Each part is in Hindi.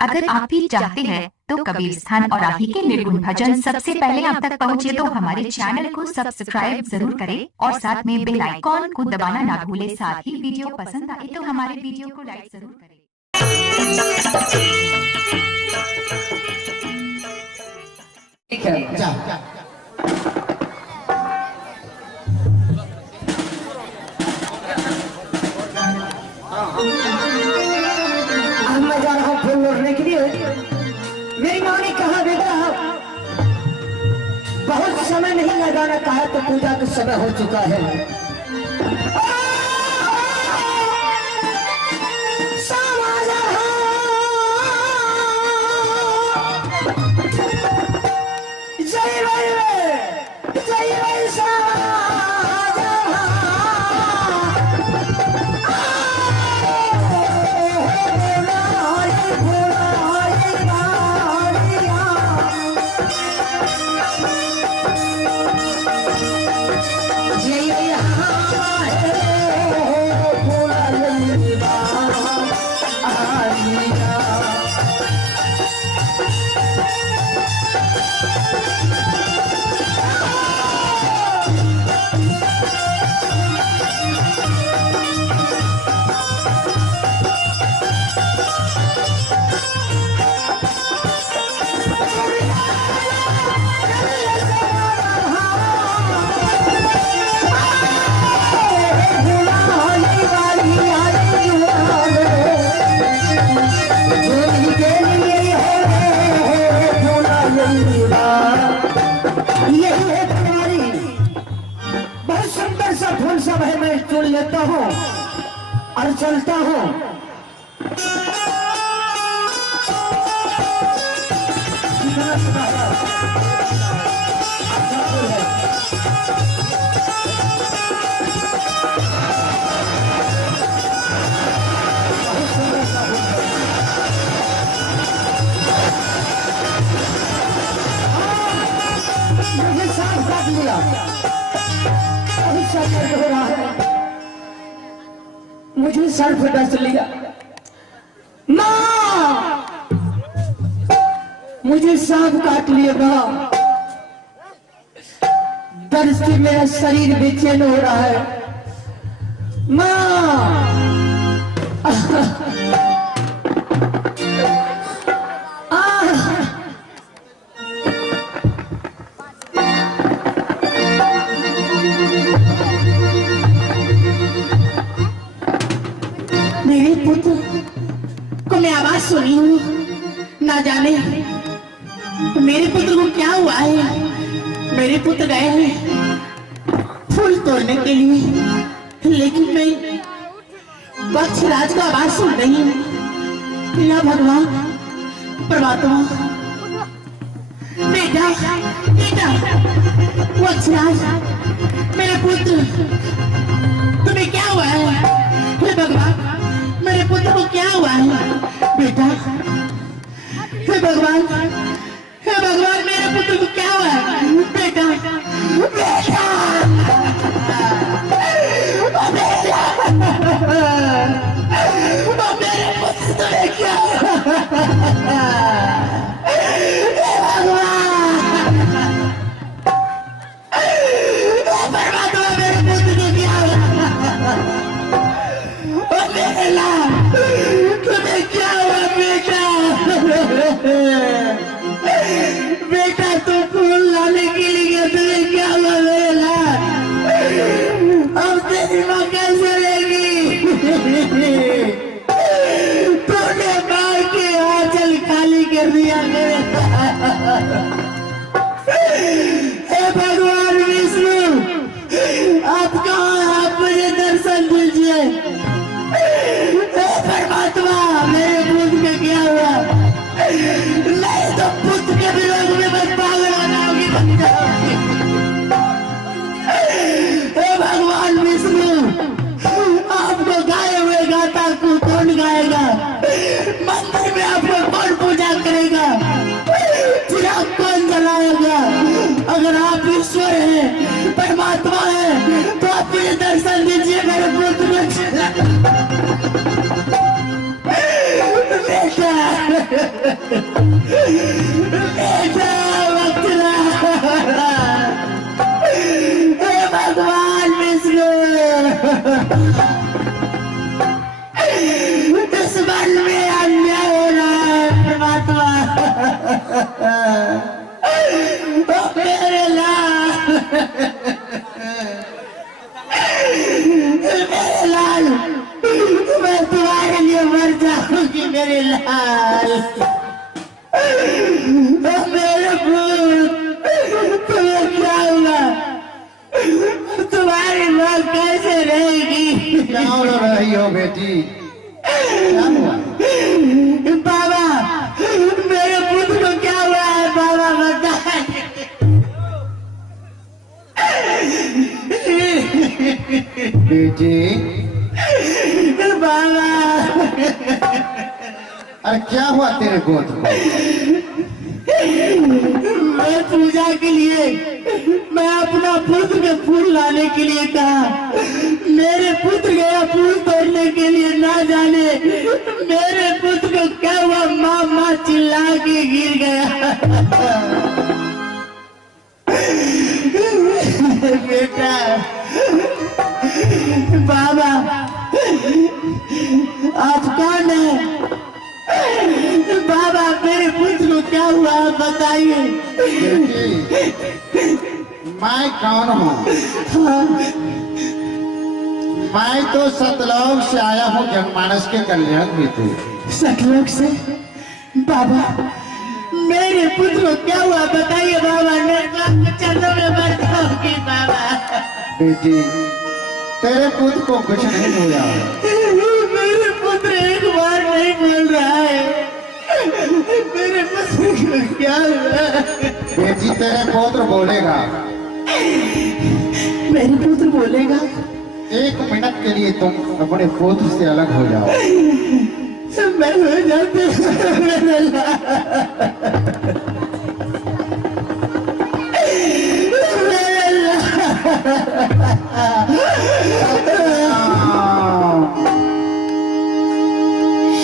अगर आप भी चाहते हैं तो कबीर स्थान और आप ही के निर्गुण भजन सबसे पहले आप तक पहुंचे तो हमारे चैनल को सब्सक्राइब जरूर करें और साथ में बेल आइकॉन को दबाना ना भूले। साथ ही वीडियो पसंद आए तो हमारे वीडियो को लाइक जरूर करें। ठीक है, जा। मैं जा रहा हूँ फूल लोड़ने के लिए। मेरी माँ ने कहा बेटा बहुत समय नहीं लगाना, कहा तो पूजा का समय हो चुका है। सब है, मैं चुन लेता हूँ और चलता हूँ। मुझे साफ काट लिया, हो रहा है, मुझे सर पे डस लिया। माँ, मुझे सांप काट लिया माँ, दर्द से मेरा शरीर बेचैन हो रहा है माँ। मेरे पुत्र को मैं आवाज सुनी हूँ, ना जाने मेरे पुत्र को क्या हुआ है। मेरे पुत्र गए हैं फूल तोड़ने के लिए, लेकिन मैं वत्सराज का आवाज सुन रही हूँ। या भगवान परमात्मा, बेटा बेटा वत्सराज, मेरे पुत्र तुम्हें क्या हुआ है? हे भगवान, मेरे पुत्र को क्या हुआ है? बेटा, हे भगवान, हे भगवान, मेरे पुत्र को क्या हुआ है? बेटा बेटा मेरे पुत्र तुम्हें क्या परमात्मा, मेरे पुत्र को क्या तुम्हें क्या हुआ बेटा? बेटा तो फूल लाने के लिए तुम्हें क्या हुआ बेला? अब तेरी माँ कैसे रहेगी? तूने माँ के आंचल खाली कर दिया मेरे। हे भगवान विष्णु, आप कहाँ? आप मुझे दर्शन दीजिए। परमात्मा, मेरे पुत्र में क्या हुआ? नहीं तो पुत्र के विरोध में मैं पागल हो जाऊंगी। हे भगवान विष्णु, आपको गाए हुए गाता को कौन गाएगा? मंदिर में आपको कौन पूजा करेगा? चिराग कौन जलाएगा? अगर आप ईश्वर हैं, परमात्मा है, तो आप मुझे दर्शन दीजिए मेरे पुत्र को। बेटा बचला, हे भगवान विष्णु, इस वन में अन्याय हो रहा है परमात्मा। मेरे लाल, मेरे लाल, मैं तुम्हारे लिए मर जाऊंगी मेरे लाल। मेरे भूत, तुम्हें क्या हुआ? तुम्हारी माँ कैसे रहेगी? क्या हो रही हो बेटी? क्या हुआ? बाबा, मेरे पुत्र को क्या हुआ है बाबा, बताए। बेटी बाबा, अरे क्या हुआ तेरे गोद को? मैं पूजा के लिए, मैं अपना पुत्र के फूल लाने के लिए कहा, मेरे पुत्र गया फूल तोड़ने के लिए, ना जाने मेरे पुत्र को क्या हुआ, माँ माँ चिल्ला के गिर गया। बेटा, बाबा, आप कौन है? बाबा, मेरे पुत्र को क्या हुआ बताइए। बेटी मैं कौन हूँ? मैं तो सतलोक से आया हूँ जनमानस के कल्याण हेतु। सतलोक से? बाबा, मेरे पुत्र को क्या हुआ बताइए बाबा, चंदों में मर जाऊंगी बाबा। बेटी तेरे पुत्र को कुछ नहीं हुआ। मेरे पुत्र एक बार नहीं बोल रहा है, मेरे पुत्र को क्या हुआ? बेटी तेरे पुत्र बोलेगा। मेरे पुत्र बोलेगा? 1 मिनट के लिए तुम अपने पुत्र से अलग हो जाओ। मैं हो जाती हूँ।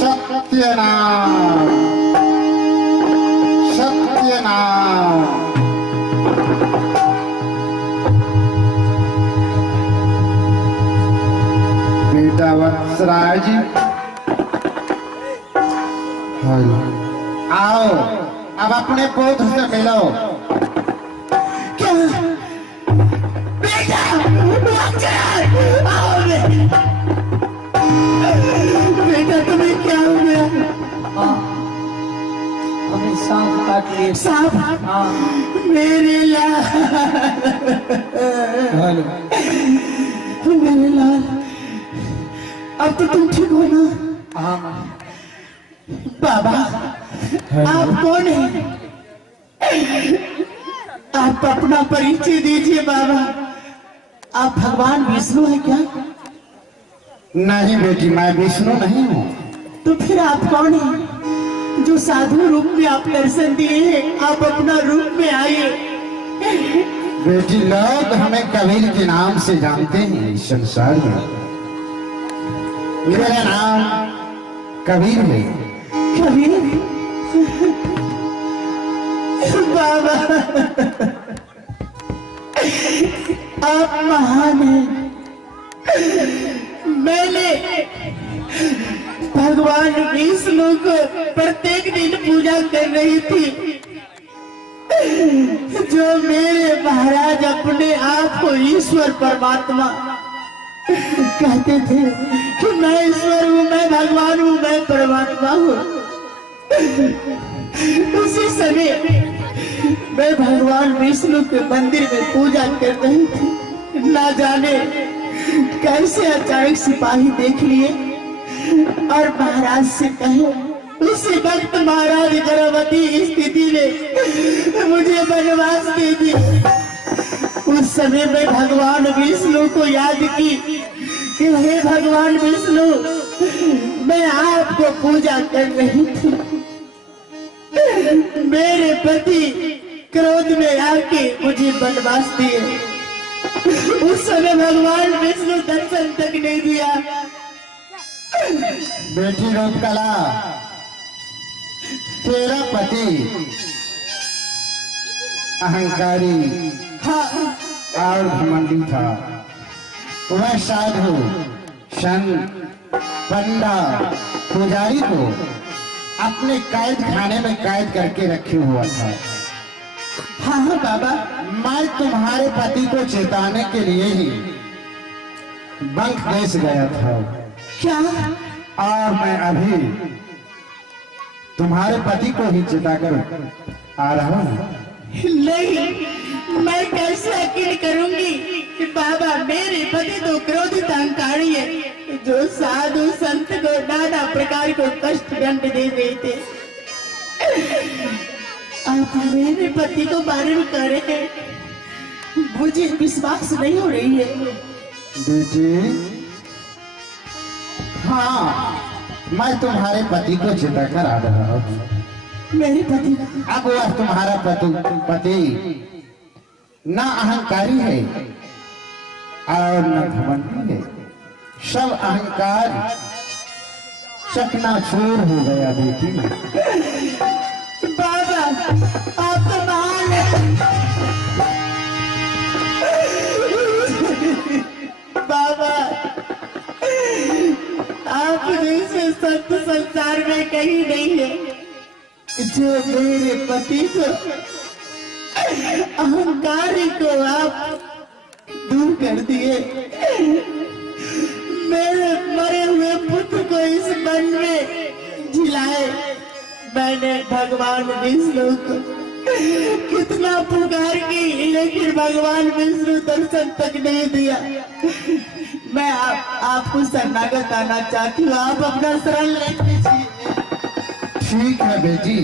सत्यनाम सत्यनाम। बेटा वत्सराज आओ, अब अपने पुत्र से मिलो। क्या बेटा, आओ बेटा, तुम्हें क्या हो गया? हमें सांप काट लिए। सांप? हाँ। मेरे लाल, मेरे लाल, अब तो तुम ठीक हो ना? हाँ। बाबा, आप कौन हैं? आप अपना परिचय दीजिए बाबा। आप भगवान विष्णु हैं क्या? नहीं बेटी, मैं विष्णु नहीं हूँ। तो फिर आप कौन हैं? जो साधु रूप में आप दर्शन दिए हैं, आप अपना रूप में आइए। बेटी लोग हमें कबीर के नाम से जानते हैं इस संसार में। मेरा नाम कबीर है। कबीर? बाबा, आप महान हैं। मैंने भगवान विष्णु को प्रत्येक दिन पूजा कर रही थी, जो मेरे महाराज अपने आप को ईश्वर परमात्मा कहते थे कि मैं ईश्वर हूँ, मैं भगवान हूँ, मैं परमात्मा हूँ। उसी समय मैं भगवान विष्णु के मंदिर में पूजा कर रही थी, ना जाने कैसे अचानक सिपाही देख लिए और महाराज से कहे। उसी वक्त महाराज गर्भवती स्थिति में मुझे वनवास दे दी। उस समय में भगवान विष्णु को याद की कि हे भगवान विष्णु, मैं आपको पूजा कर रही थी। मेरे पति क्रोध में आके मुझे वनवास दिए। उस समय भगवान विष्णु दर्शन तक नहीं दिया। बेटी रूपकला, तेरा पति अहंकारी हाँ और घमंडी था। वह साधु संत पंडा पुजारी को अपने कैद खाने में कैद करके रखे हुआ था। हाँ हाँ बाबा, मैं तुम्हारे पति को चेताने के लिए ही बंक देश गया था क्या? और मैं अभी तुम्हारे पति को ही चेताकर आ रहा हूँ। नहीं, मैं कैसे यकीन करूंगी कि बाबा मेरे पति तो क्रोधित अहंकारी है, जो साधु संत को नाना प्रकार को कष्ट दंड दे रहे थे। आप मेरे पति को बारे में कह रहे हैं, मुझे विश्वास नहीं हो रही है। बेटी, हाँ, मैं तुम्हारे पति को चेताकर आ रहा हूँ। मेरे पति अब वह तुम्हारा पति न अहंकारी है और न घमंडी है। सब अहंकार चकनाचूर हो गया बेटी। बाबा, आप तो महान हैं। बाबा, आप जैसे संत संसार में कहीं नहीं है, जो मेरे पति को अहंकारी को आप दूर कर दिए। मेरे मरे हुए पुत्र को इस वन में झिलाए। मैंने भगवान विष्णु को कितना पुकार की, लेकिन भगवान विष्णु दर्शन तक नहीं दिया। मैं आपको शरणागत आना चाहती हूँ, आप अपना शरण ले लीजिए। ठीक है बेटी।